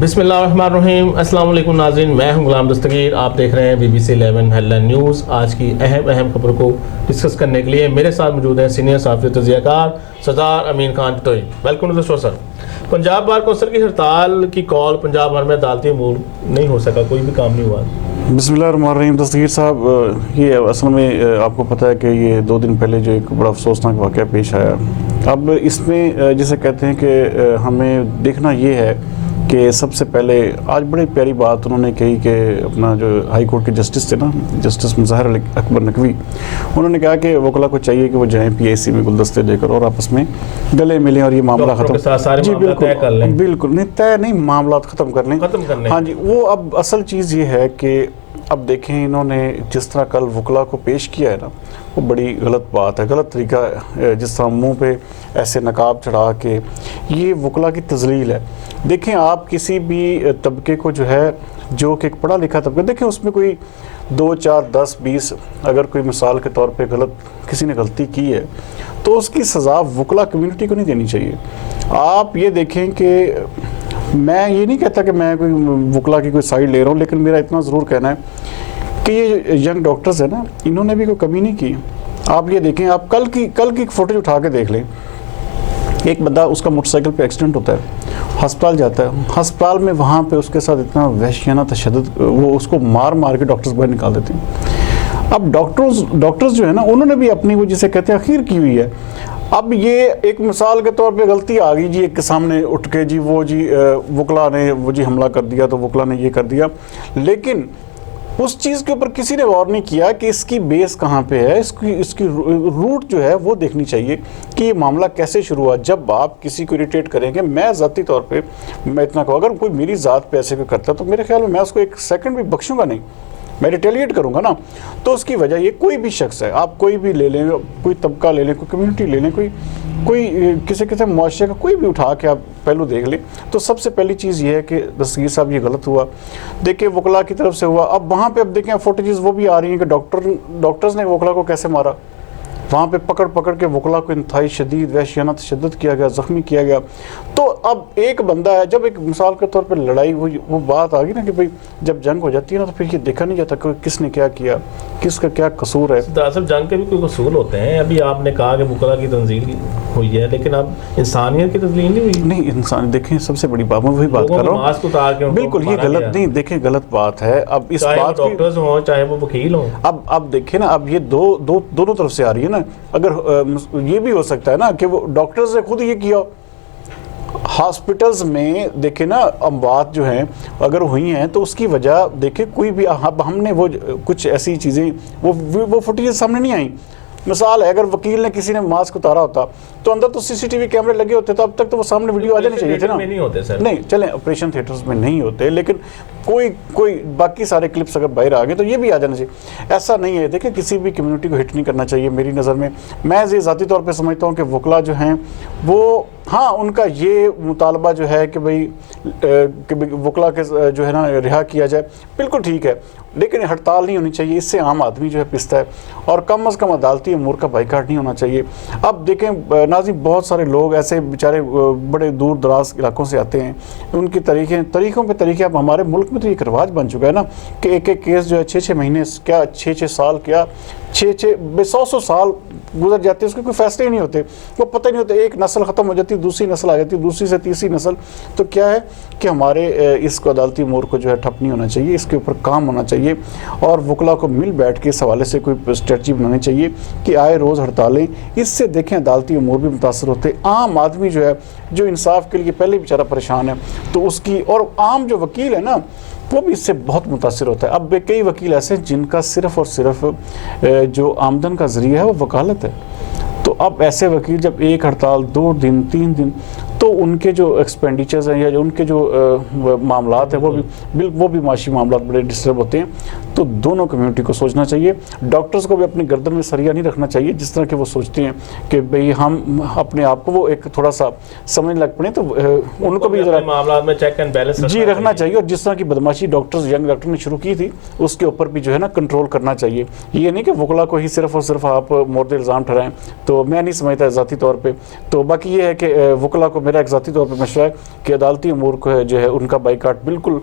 बिस्मिल्लाहिर्रहमानिर्रहीम। अस्सलाम वालेकुम नाज़रीन, मैं हूं गुलाम दस्तगीर। आप देख रहे हैं BBC 11 हेडलाइन न्यूज़। आज की अहम खबरों को डिस्कस करने के लिए मेरे साथ मौजूद हैं सीनियर सहाफ़ी तज़कियाकार Sardar Amin Khan Tatoi. Welcome to the show sir. Punjab bar council की हड़ताल की कॉल, पंजाब भर में अदालती अमूर नहीं हो सका, कोई भी काम नहीं हुआ। बिस्मिल्लाहिर्रहमानिर्रहीम। दस्तगीर साहब, ये असल में आपको पता है कि ये 2 दिन पहले जो एक बड़ा अफसोसनाक वाक़या पेश आया। अब इसमें जिसे कहते हैं कि हमें देखना ये है कि सबसे पहले आज बड़ी प्यारी बात उन्होंने कही कि अपना जो हाई कोर्ट के जस्टिस थे ना, जस्टिस मुज़ाहिर अकबर नकवी, उन्होंने कहा कि वकला को चाहिए कि वो जाएँ PIC में गुलदस्ते देकर और आपस में गले मिलें और ये मामला ख़त्म। जी बिल्कुल नहीं, तय नहीं, मामला ख़त्म कर लें। हाँ जी, वो अब असल चीज़ ये है कि अब देखें इन्होंने जिस तरह कल वकला को पेश किया है ना, वो बड़ी गलत बात है, गलत तरीका है। जिस तरह मुंह पे ऐसे नकाब चढ़ा के ये वकला की तजलील है। देखें आप किसी भी तबके को जो है, जो कि एक पढ़ा लिखा तबका, देखें उसमें कोई 2, 4, 10, 20 अगर कोई मिसाल के तौर पे किसी ने गलती की है तो उसकी सज़ा वकला कम्युनिटी को नहीं देनी चाहिए। आप ये देखें कि मैं ये नहीं कहता कि मैं कोई वकला की कोई साइड ले रहा हूँ, लेकिन मेरा इतना ज़रूर कहना है कि ये यंग डॉक्टर्स है ना, इन्होंने भी कोई कमी नहीं की। आप ये देखें, आप कल की फुटेज उठा के देख लें। एक बंदा, उसका मोटरसाइकिल पे एक्सीडेंट होता है, अस्पताल जाता है, अस्पताल में वहाँ पे उसके साथ इतना वहशियाना तशद्दुद, वो उसको मार के डॉक्टर्स बाहर निकाल देते हैं। अब डॉक्टर्स जो है ना, उन्होंने भी अपनी वो जिसे कहते हैं अखीर की हुई है। अब ये एक मिसाल के तौर पे गलती आ गई जी, एक के सामने उठ के जी वो जी वकला ने वो जी हमला कर दिया, तो वकला ने ये कर दिया, लेकिन उस चीज़ के ऊपर किसी ने गौर नहीं किया कि इसकी बेस कहाँ पे है, इसकी रूट जो है वो देखनी चाहिए कि ये मामला कैसे शुरू हुआ। जब आप किसी को इरिटेट करेंगे, मैं ज़ाती तौर पे मैं इतना कहूँ, अगर कोई मेरी ज़ात पे ऐसे कोई करता तो मेरे ख्याल में मैं उसको एक सेकंड भी बख्शूंगा नहीं, मैं रिटेलिएट करूंगा ना। तो उसकी वजह ये कोई भी शख्स है, आप कोई भी ले लें, कोई तबका ले लें, कोई कम्युनिटी ले लें, कोई किसी मुआशरे का कोई भी उठा के आप पहलू देख लें, तो सबसे पहली चीज़ ये है कि दस्तगीर साहब ये गलत हुआ। देखिए वकला की तरफ से हुआ। अब वहाँ पे अब देखें फुटेजेस वो भी आ रही हैं कि डॉक्टर्स ने वकला को कैसे मारा, वहाँ पे पकड़ के वकला को इंतहाई शदीद वहशियाना तशद्दुद किया गया, ज़ख्मी किया गया। तो अब एक बंदा है, जब एक मिसाल के तौर पर लड़ाई हुई, वो बात आ गई ना कि भाई जब जंग हो जाती है ना, तो फिर ये देखा नहीं जाता कि किसने क्या किया, किसका क्या कसूर है। दरअसल जंग के भी कोई कसूर होते हैं। अभी आपने कहा कि वकला की तंजील हुई है, लेकिन अब इंसानियत की तंजील नहीं हुई। नहीं, इंसान देखें, सबसे बड़ी बात मैं वही बात कर रहा हूँ, बिल्कुल ये गलत नहीं, देखें गलत बात है। अब इस बात डॉक्टर्स हों चाहे वो वकील हों, अब देखिए ना, अब ये दोनों तरफ से आ रही है ना। अगर ये भी हो सकता है ना कि वो डॉक्टर्स ने खुद ये किया, हॉस्पिटल्स में देखे ना अमवात जो हैं अगर हुई हैं तो उसकी वजह देखे कोई भी, हमने वो कुछ ऐसी चीज़ें वो फुटेज सामने नहीं आई। मिसाल है, अगर वकील ने किसी ने मास्क उतारा होता तो अंदर तो CCTV कैमरे लगे होते, तो अब तक तो वो सामने वीडियो आ जानी चाहिए थे ना। नहीं होते सर, नहीं चलें, ऑपरेशन थिएटर्स में नहीं होते, लेकिन कोई बाकी सारे क्लिप्स अगर बाहर आ गए तो ये भी आ जाना चाहिए। ऐसा नहीं है, देखिए किसी भी कम्युनिटी को हिट नहीं करना चाहिए मेरी नज़र में। मैं ये ज़ाती तौर पर समझता हूँ कि वकला जो हैं वो, हाँ उनका ये मुतालबा जो है कि भाई वकला के जो है ना रिहा किया जाए, बिल्कुल ठीक है, लेकिन हड़ताल नहीं होनी चाहिए। इससे आम आदमी जो है पिसता है, और कम अज़ कम अदालती अमूर का बाइकाट नहीं होना चाहिए। अब देखें नाज़रीन, बहुत सारे लोग ऐसे बेचारे बड़े दूर दराज इलाकों से आते हैं, उनकी तरीक़ों पे तरीके। अब हमारे मुल्क में तो एक रिवाज बन चुका है ना कि एक केस जो है 6-6 महीने, क्या 6-6 साल, क्या 100 साल गुजर जाते हैं, उसके कोई फैसले ही नहीं होते, वो पता ही नहीं होता। एक नस्ल ख़त्म हो जाती है, दूसरी नस्ल आ जाती है, दूसरी से तीसरी नस्ल। तो क्या है कि हमारे इसको अदालती अमूर को जो है ठप नहीं होना चाहिए, इसके ऊपर काम होना चाहिए, और वकला को मिल बैठ के इस हवाले से कोई स्ट्रेटजी बनानी चाहिए कि आए रोज़ हड़तालें। इससे देखें अदालती अमूर भी मुतासर होते, आम आदमी जो है, जो इंसाफ के लिए पहले बेचारा परेशान है, तो उसकी, और आम जो वकील है ना, वो भी इससे बहुत मुतासिर होता है। अब कई वकील ऐसे हैं जिनका सिर्फ़ और सिर्फ जो आमदन का ज़रिया है वो वकालत है। तो अब ऐसे वकील जब एक हड़ताल 2 दिन 3 दिन, तो उनके जो एक्सपेंडिचर्स हैं या जो उनके जो मामलात हैं वो भी माशी मामलात बड़े डिस्टर्ब होते हैं। तो दोनों कम्युनिटी को सोचना चाहिए। डॉक्टर्स को भी अपनी गर्दन में सरिया नहीं रखना चाहिए जिस तरह के वो सोचते हैं कि भाई हम अपने आप को वो एक थोड़ा सा समझ लग पड़े, तो उनको भी जरा मामला में चेक एंड बैलेंस जी रखना चाहिए। और जिस तरह की बदमाशी डॉक्टर्स, यंग डॉक्टर ने शुरू की थी, उसके ऊपर भी जो है ना कंट्रोल करना चाहिए। ये नहीं कि वकला को ही सिर्फ और सिर्फ आप मोर्दे इल्ज़ाम ठहराएं, तो मैं नहीं समझता ज़ाती तौर पे। तो बाकी ये है कि वकला को मेरा एक ज़ाती तौर पे मशवरा है कि अदालती अमूर को जो है उनका बाइकाट बिल्कुल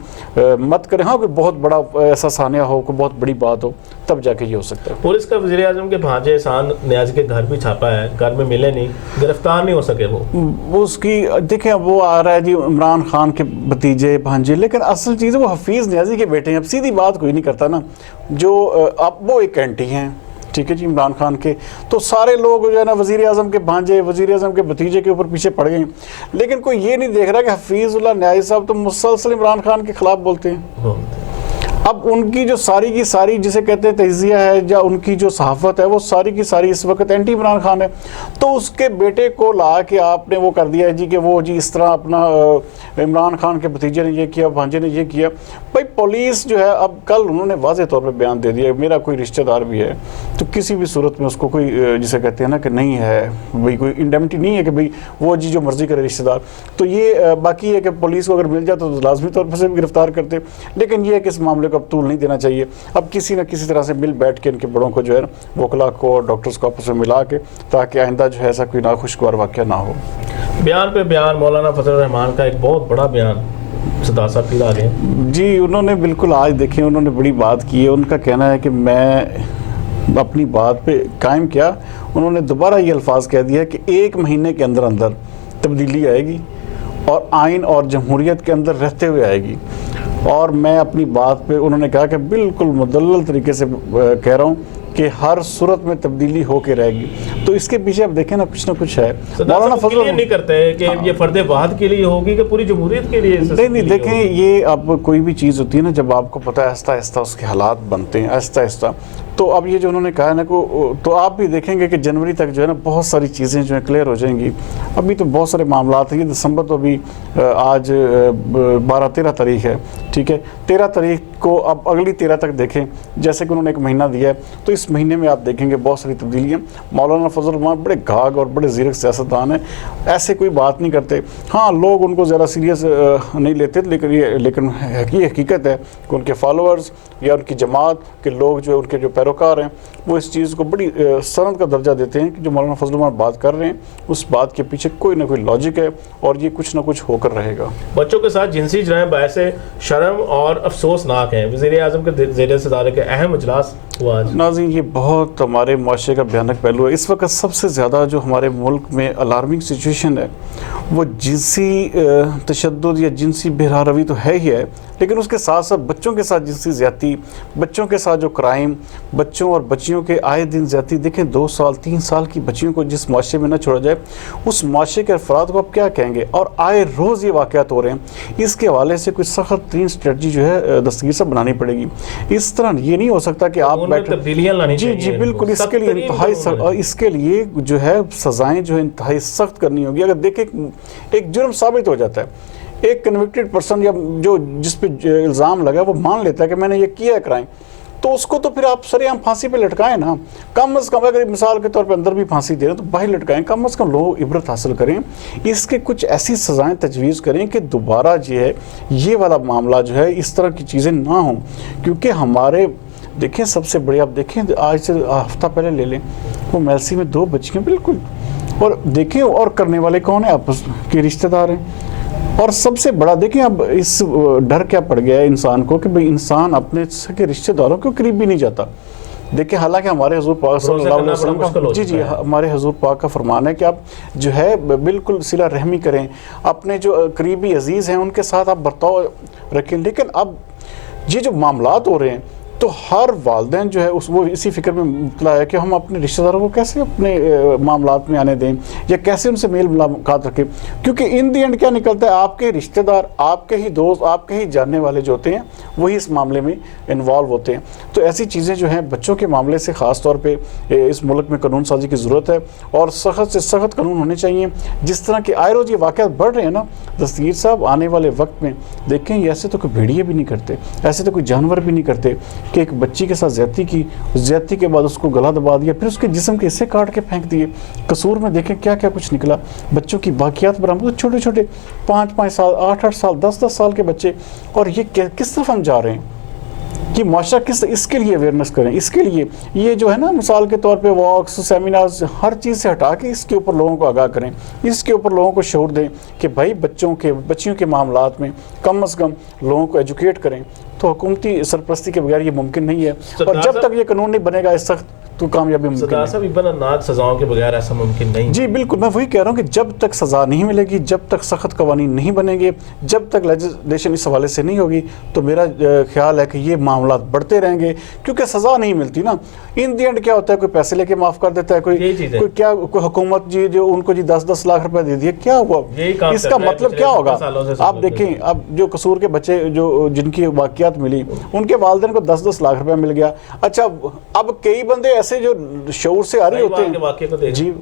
मत करें। हाँ, कोई बहुत बड़ा ऐसा सानिया हो, कोई बहुत बड़ी बात हो, तब जाके ये हो सकता है। पुलिस का वज़ीर आज़म के भांजे एहसान नियाज़ी के घर भी छापा है, घर में मिले नहीं, गिरफ्तार नहीं हो सके वो उसकी देखें, वो आ रहा है जी इमरान खान के भतीजे भांजे, लेकिन असल चीज़ है वो हफीज़ नियाज़ी के बेटे हैं। अब सीधी बात कोई नहीं करता ना, जो अब वो एक एंटी हैं, ठीक है जी, इमरान खान के। तो सारे लोग जो है ना वज़ीर आज़म के भांजे, वज़ीर आज़म के भतीजे के ऊपर पीछे पड़ गए, लेकिन कोई ये नहीं देख रहा कि हफीज़ुल्लाह न्याज़ी साहब तो मुसलसल इमरान खान के खिलाफ बोलते हैं। अब उनकी जो सारी की सारी जिसे कहते हैं तजिया है या उनकी जो सहाफ़त है, वो सारी की सारी इस वक्त एंटी इमरान खान है। तो उसके बेटे को ला के आपने वो कर दिया है जी कि वो जी इस तरह अपना इमरान खान के भतीजे ने ये किया, भांजे ने ये किया। भाई पुलिस जो है, अब कल उन्होंने वाज़े तौर पे बयान दे दिया, मेरा कोई रिश्तेदार भी है तो किसी भी सूरत में उसको कोई जिसे कहते हैं ना कि नहीं है भाई, कोई इंडेमिटी नहीं है कि भाई वो जी जो मर्जी करे रिश्तेदार। तो ये बाकी है कि पुलिस को अगर मिल जाता तो लाजमी तौर पर से भी गिरफ्तार करते, लेकिन ये है कि इस मामले को अब तूल नहीं देना चाहिए। अब किसी न किसी तरह से मिल बैठ के इनके बड़ों को जो है वकला को और डॉक्टर्स को आपस में मिला के, ताकि आइंदा जो है ऐसा कोई नाखुशगवार वाक़या ना हो। बयान पे बयान मौलाना फजल रहमान का एक बहुत बड़ा बयान सदा साहब फिर आ गए जी, उन्होंने बिल्कुल आज देखें उन्होंने बड़ी बात की है। उनका कहना है कि मैं अपनी बात पे कायम किया, उन्होंने दोबारा ये अल्फाज कह दिया कि 1 महीने के अंदर अंदर तब्दीली आएगी और आइन और जमहूरियत के अंदर रहते हुए आएगी। और मैं अपनी बात पे उन्होंने कहा कि बिल्कुल मुदल्लल तरीके से कह रहा हूँ कि हर सूरत में तब्दीली होके रहेगी। तो इसके पीछे आप देखें ना कुछ है। मौलाना फजल नहीं करते हैं कि ये फर्द वाहद के लिए होगी कि पूरी जमहूरियत के लिए? नहीं, देखें ये अब कोई भी चीज़ होती है ना, जब आपको पता है आहिस्ता आहिस्ता उसके हालात बनते हैं आहिस्ता आहिस्ता। तो अब ये जो उन्होंने कहा ना को, तो आप भी देखेंगे कि जनवरी तक जो है ना बहुत सारी चीज़ें जो है क्लियर हो जाएंगी। अभी तो बहुत सारे मामला हैं। ये दिसंबर तो अभी आज 12-13 तारीख है, ठीक है। 13 तारीख को अब अगली 13 तक देखें, जैसे कि उन्होंने 1 महीना दिया है, तो इस महीने में आप देखेंगे बहुत सारी तब्दीलियाँ। मौलाना फजल रहमान बड़े घाघ और बड़े ज़ीरक सियासतदान हैं, ऐसे कोई बात नहीं करते। हाँ, लोग उनको ज़्यादा सीरियस नहीं लेते, लेकिन ये हकीकत है कि उनके फॉलोअर्स या उनकी जमात के लोग जो उनके जो पैरोकार हैं, वो इस चीज़ को बड़ी सनद का दर्जा देते हैं कि जो मौलाना फजल रहमान बात कर रहे हैं उस बात के पीछे कोई ना कोई लॉजिक है और ये कुछ ना कुछ होकर रहेगा। बच्चों के साथ जिनसी जुराइम बायसे शर्म और अफसोसनाक हैं। वज़ीर आज़म के ज़ेर सदारत के अहम इजलास हुआ आज। नाज़रीन, ये बहुत हमारे मुआशरे का भयानक पहलू है। इस वक्त सबसे ज़्यादा जो हमारे मुल्क में अलार्मिंग सिचुएशन है वो जिनसी तशद्दुद या जिनसी बेरहरवी तो है ही है, लेकिन उसके साथ साथ बच्चों के साथ जिनसी ज़्यादती, बच्चों के साथ जो क्राइम, बच्चों और बच्चियों के आए दिन ज़्यादती। देखें 2 साल 3 साल की बच्चियों को जिस मुआशरे में न छोड़ा जाए, उस मुआशरे के अफराद को आप क्या कहेंगे। और आए रोज़ ये वाक़यात हो रहे हैं। इसके हवाले से कोई सख्त तरीन स्ट्रेटजी जो है दस्तगीर साहब बनानी पड़ेगी। इस तरह ये नहीं हो सकता कि आप तब्दीलियाँ लानी चाहिए। जी बिल्कुल, इसके लिए इंतहाई इसके लिए जो है सज़ाएँ जो है इंतहाई सख्त करनी होगी। अगर देखें एक जुर्म साबित हो जाता है, एक कन्विक्टेड पर्सन या जो जिस पे इल्ज़ाम लगा वो मान लेता है कि मैंने ये किया है क्राइम, तो उसको तो फिर आप सरेआम फांसी पे लटकाएं ना। कम अज़ कम अगर मिसाल के तौर पे अंदर भी फांसी दे रहे हैं तो बाहर लटकाएं। कम अज़ कम लोग इबरत हासिल करें, इसके कुछ ऐसी सज़ाएं तजवीज़ करें कि दोबारा जो है ये वाला मामला जो है इस तरह की चीज़ें ना हों। क्योंकि हमारे देखें सबसे बड़ी, आप देखें आज से हफ्ता पहले ले लें, वो मेलसी में 2 बच्चियाँ बिल्कुल, और देखें और करने वाले कौन है, आपस के रिश्तेदार हैं। और सबसे बड़ा देखें अब इस डर क्या पड़ गया है इंसान को कि भाई इंसान अपने सगे रिश्तेदारों के करीब भी नहीं जाता। देखिए हालांकि हमारे हजूर पाक सल्लल्लाहु अलैहि वसल्लम का जी हमारे हजूर पाक का फरमान है कि आप जो है बिल्कुल सिला रहमी करें, अपने जो करीबी अजीज़ हैं उनके साथ आप बर्ताव रखें। लेकिन अब ये जो मामलात हो रहे हैं तो हर वालिदैन जो है वो इसी फिक्र में मुब्तला है कि हम अपने रिश्तेदारों को कैसे अपने मामलात में आने दें या कैसे उनसे मेल मुलाकात रखें। क्योंकि इन दी एंड क्या निकलता है, आपके रिश्तेदार, आपके ही दोस्त, आपके ही जानने वाले जो होते हैं वही इस मामले में इन्वॉल्व होते हैं। तो ऐसी चीज़ें जो हैं बच्चों के मामले से ख़ास तौर पर इस मुल्क में कानून साजी की ज़रूरत है और सख्त से सख्त कानून होने चाहिए। जिस तरह के आए रोज़ ये वाक़यात बढ़ रहे हैं ना दस्तगीर साहब, आने वाले वक्त में देखें ऐसे तो कोई भेड़िए भी नहीं करते, ऐसे तो कोई जानवर भी नहीं करते। कि एक बच्ची के साथ ज्यादती की, ज्यादती के बाद उसको गला दबा दिया, फिर उसके जिस्म के हिस्से काट के फेंक दिए। कसूर में देखें क्या क्या कुछ निकला। बच्चों की बाकियात बरामद, छोटे छोटे 5-5 साल, 8-8 साल, 10-10 साल के बच्चे। और ये किस तरफ हम जा रहे हैं कि माशरा किस, इसके लिए अवेयरनेस करें। इसके लिए ये जो है ना, मिसाल के तौर पे वॉक्स, सेमिनार्स, हर चीज़ से हटा के इसके ऊपर लोगों को आगाह करें, इसके ऊपर लोगों को शऊर दें कि भाई बच्चियों के मामलात में कम से कम लोगों को एजुकेट करें। तो हुकूमती सरपरस्ती के बगैर ये मुमकिन नहीं है, और जब तक ये कानून नहीं बनेगा इस सख्त तो कामयाबी मुमकिन है। सजाओं के बगैर ऐसा मुमकिन नहीं। जी बिल्कुल, मैं वही कह रहा हूँ कि जब तक सज़ा नहीं मिलेगी, जब तक सख्त कवानीन नहीं बनेंगे, जब तक लेजिस्लेशन इस हवाले से नहीं होगी, तो मेरा ख्याल है कि ये मामला बढ़ते रहेंगे, क्योंकि सज़ा नहीं मिलती ना। इन दी एंड क्या होता है, कोई पैसे लेके माफ़ कर देता है, कोई हुकूमत जी जो उनको जी 10-10 लाख रुपए दे दिए, क्या हुआ, इसका मतलब क्या होगा। आप देखें, अब जो कसूर के बच्चे जो जिनकी वाक़ियात मिली, उनके वालिदैन को 10-10 लाख रुपए मिल गया। अच्छा, अब कई बंदे ऐसे जो शऊर से आ रहे होते हैं जी,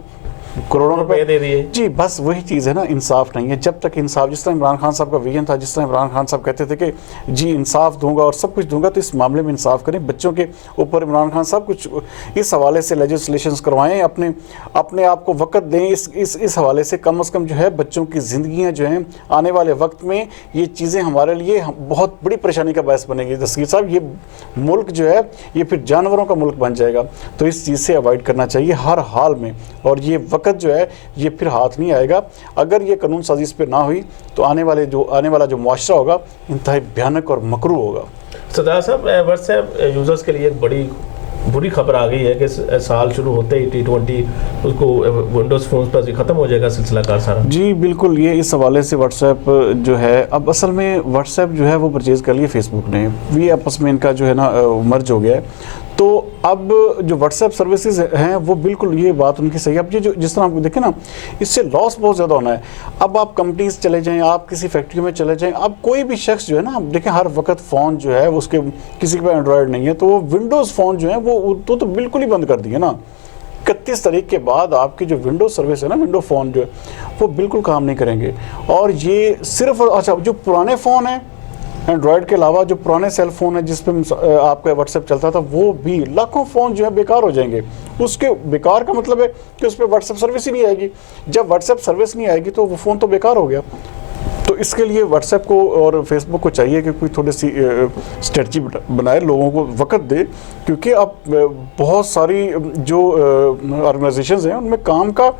करोड़ों रुपए दे दिए जी। बस वही चीज़ है ना, इंसाफ नहीं है। जब तक इंसाफ, जिस तरह इमरान खान साहब का विजन था, जिस तरह इमरान खान साहब कहते थे कि जी इंसाफ दूंगा और सब कुछ दूंगा, तो इस मामले में इंसाफ करें। बच्चों के ऊपर इमरान खान साहब कुछ इस हवाले से लेजिस्लेशंस करवाएं, अपने आप को वक़्त दें इस हवाले से। कम जो है बच्चों की ज़िंदगियाँ जो हैं आने वाले वक्त में, ये चीज़ें हमारे लिए बहुत बड़ी परेशानी का बायस बनेगी। दस्तगीर साहब, ये मुल्क जो है ये फिर जानवरों का मुल्क बन जाएगा। तो इस चीज़ से अवॉइड करना चाहिए हर हाल में, और ये वक्त जो है ये फिर हाथ नहीं आएगा। अगर ये कानून साजी इस पे ना हुई तो आने वाला जो मुआशरा होगा इंतहाई भयानक और मकरू होगा। सरदार साहब, व्हाट्सएप यूज़र्स के लिए एक बड़ी बुरी खबर आ गई है कि साल शुरू होते ही T20 उसको विंडोज़ फ़ोन पर ख़त्म हो जाएगा सिलसिला कार सारा। जी बिल्कुल, ये इस हवाले से व्हाट्सएप जो है, अब असल में व्हाट्सएप जो है वो परचेज़ कर लिया फेसबुक ने, ये आपस में इनका जो है ना मर्ज हो गया है। तो अब जो व्हाट्सएप सर्विसेज हैं वो बिल्कुल, ये बात उनकी सही है। अब ये जो जिस तरह आप देखें ना, इससे लॉस बहुत ज़्यादा होना है। अब आप कंपनीज चले जाएं, आप किसी फैक्ट्री में चले जाएं, अब कोई भी शख्स जो है ना, देखें हर वक्त फ़ोन जो है उसके, किसी के पास एंड्रॉयड नहीं है, तो वो विंडोज़ फ़ोन जो है वो तो बिल्कुल ही बंद कर दिए ना। 31 तारीख के बाद आपकी जो विंडोज सर्विस है ना, विंडो फ़ोन जो है वो बिल्कुल काम नहीं करेंगे। और ये सिर्फ, अच्छा, जो पुराने फ़ोन हैं एंड्रॉयड के अलावा, जो पुराने सेल फ़ोन है जिस पे आपका व्हाट्सएप चलता था, वो भी लाखों फ़ोन जो है बेकार हो जाएंगे। उसके बेकार का मतलब है कि उस पर व्हाट्सएप सर्विस ही नहीं आएगी। जब व्हाट्सएप सर्विस नहीं आएगी तो वो फ़ोन तो बेकार हो गया। तो इसके लिए व्हाट्सएप को और फेसबुक को चाहिए कि कोई थोड़ी सी स्ट्रेटजी बनाए, लोगों को वक्त दे, क्योंकि अब बहुत सारी जो ऑर्गेनाइजेशंस हैं उनमें काम का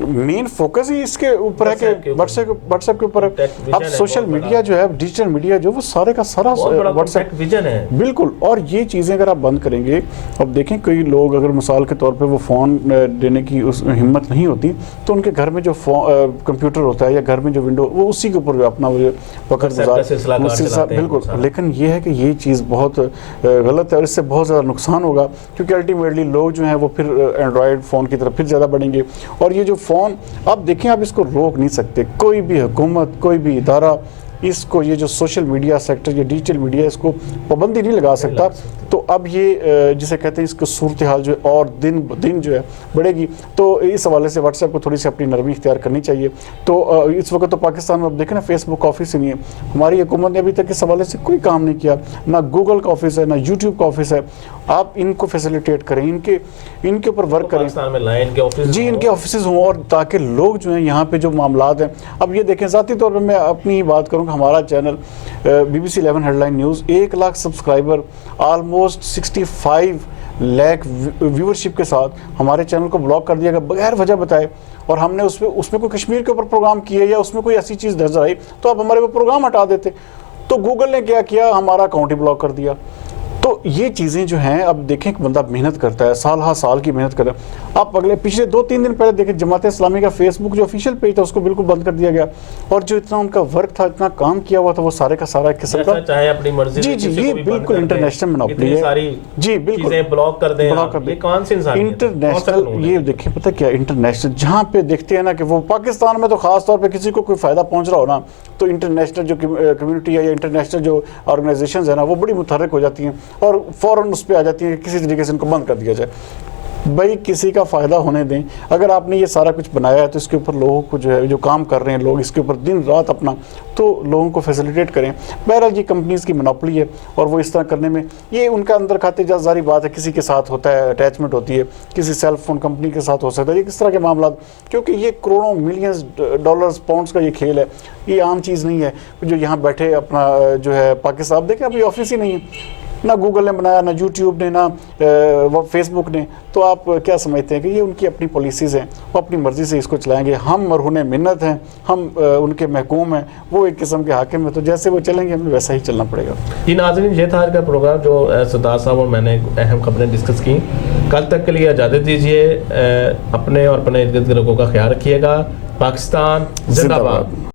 मेन फोकस ही इसके ऊपर है कि व्हाट्सएप के ऊपर है। अब सोशल मीडिया जो है, डिजिटल मीडिया जो, वो सारे का सारा व्हाट्सएप विजन है बिल्कुल। और ये चीज़ें अगर आप बंद करेंगे, अब देखें कई लोग अगर मिसाल के तौर पे वो फ़ोन देने की उस हिम्मत नहीं होती, तो उनके घर में जो कंप्यूटर होता है या घर में जो विंडो, वो उसी के ऊपर अपना वक्त गुजार बिल्कुल। लेकिन ये है कि ये चीज़ बहुत गलत है और इससे बहुत ज़्यादा नुकसान होगा, क्योंकि अल्टीमेटली लोग जो हैं वो फिर एंड्रॉयड फ़ोन की तरफ फिर ज़्यादा बढ़ेंगे। और ये जो फ़ोन, आप देखें, आप इसको रोक नहीं सकते, कोई भी हुकूमत, कोई भी इदारा इसको, ये जो सोशल मीडिया सेक्टर, ये डिजिटल मीडिया, इसको पाबंदी नहीं लगा सकता। तो अब ये जिसे कहते हैं, इसको सूरत हाल जो है और दिन ब दिन जो है बढ़ेगी। तो इस हवाले से व्हाट्सएप को थोड़ी सी अपनी नरमी इख्तियार करनी चाहिए। तो इस वक्त तो पाकिस्तान में अब देखें ना, फेसबुक ऑफिस ही नहीं है। हमारी हुकूमत ने अभी तक इस हवाले से कोई काम नहीं किया, ना गूगल का ऑफिस है, ना यूट्यूब का ऑफिस है। आप इनको फैसिलिटेट करें, इनके ऊपर वर्क करें जी, इनके ऑफिस हों, और ताकि लोग जो हैं यहाँ पे जो मामलात हैं। अब ये देखें, ज़ाती तौर पर मैं अपनी ही बात करूँ, हमारा channel BBC 11 headline news 1 lakh subscriber, almost 65 lakh viewership के साथ हमारे चैनल को ब्लॉक कर दिया गया बगैर वजह बताए। और हमने उसमें कोई कश्मीर के ऊपर प्रोग्राम किए या उसमें कोई ऐसी चीज़ नजर आई तो आप हमारे वो प्रोग्राम हटा देते। तो गूगल ने क्या किया, हमारा अकाउंट ही ब्लॉक कर दिया। तो ये चीज़ें जो हैं, अब देखें कि बंदा मेहनत करता है, साल की मेहनत कर रहा है। आप पिछले 2-3 दिन पहले देखें, जमात इस्लामी का फेसबुक जो ऑफिशियल पेज था उसको बिल्कुल बंद कर दिया गया। और जो इतना उनका वर्क था, इतना काम किया हुआ था, वो सारे का सारा किस्म का, चाहे अपनी मर्जी जी, ये बिल्कुल इंटरनेशनल मोनोपोली है जी, बिल्कुल ब्लॉक कर दें। ये कौन सी इंटरनेशनल, ये देखिए पता क्या, इंटरनेशनल जहाँ पे देखते हैं ना कि वो पाकिस्तान में तो खास तौर पे किसी को कोई फ़ायदा पहुँच रहा हो ना, तो इंटरनेशनल जो कम्युनिटी है या इंटरनेशनल जो ऑर्गेनाइजेशंस है ना, वो बड़ी मुतहर्रिक हो जाती हैं और फ़ौरन उस पर आ जाती है कि किसी तरीके से इनको बंद कर दिया जाए। भाई किसी का फ़ायदा होने दें। अगर आपने ये सारा कुछ बनाया है तो इसके ऊपर लोगों को जो है, जो काम कर रहे हैं लोग, इसके ऊपर दिन रात अपना, तो लोगों को फैसिलिटेट करें। बहरहाल ये कंपनीज़ की मोनोपोली है और वो इस तरह करने में, ये उनका अंदर खाते जारी बात है, किसी के साथ होता है, अटैचमेंट होती है, किसी सेल फोन कंपनी के साथ हो सकता है, ये किस तरह के मामला, क्योंकि ये करोड़ों मिलियंस डॉलर्स पाउंड्स का ये खेल है, ये आम चीज़ नहीं है जो यहाँ बैठे अपना जो है पाकिस्तान। आप देखें, अभी ऑफिस ही नहीं है, ना गूगल ने बनाया, ना यूट्यूब ने, ना फेसबुक ने, तो आप क्या समझते हैं कि ये उनकी अपनी पॉलिसीज़ हैं, वो अपनी मर्ज़ी से इसको चलाएंगे। हम मरहून मिन्नत हैं, हम उनके महकूम हैं, वो एक किस्म के हाकिम हैं, तो जैसे वो चलेंगे हमें वैसा ही चलना पड़ेगा। जी नाज़रीन, ये था आज का प्रोग्राम जो सरदार साहब और मैंने अहम खबरें डिस्कस की। कल तक के लिए इजाज़त दीजिए, अपने और अपने इर्द गिर्द के लोगों का ख्याल रखिएगा। पाकिस्तान जिंदाबाद।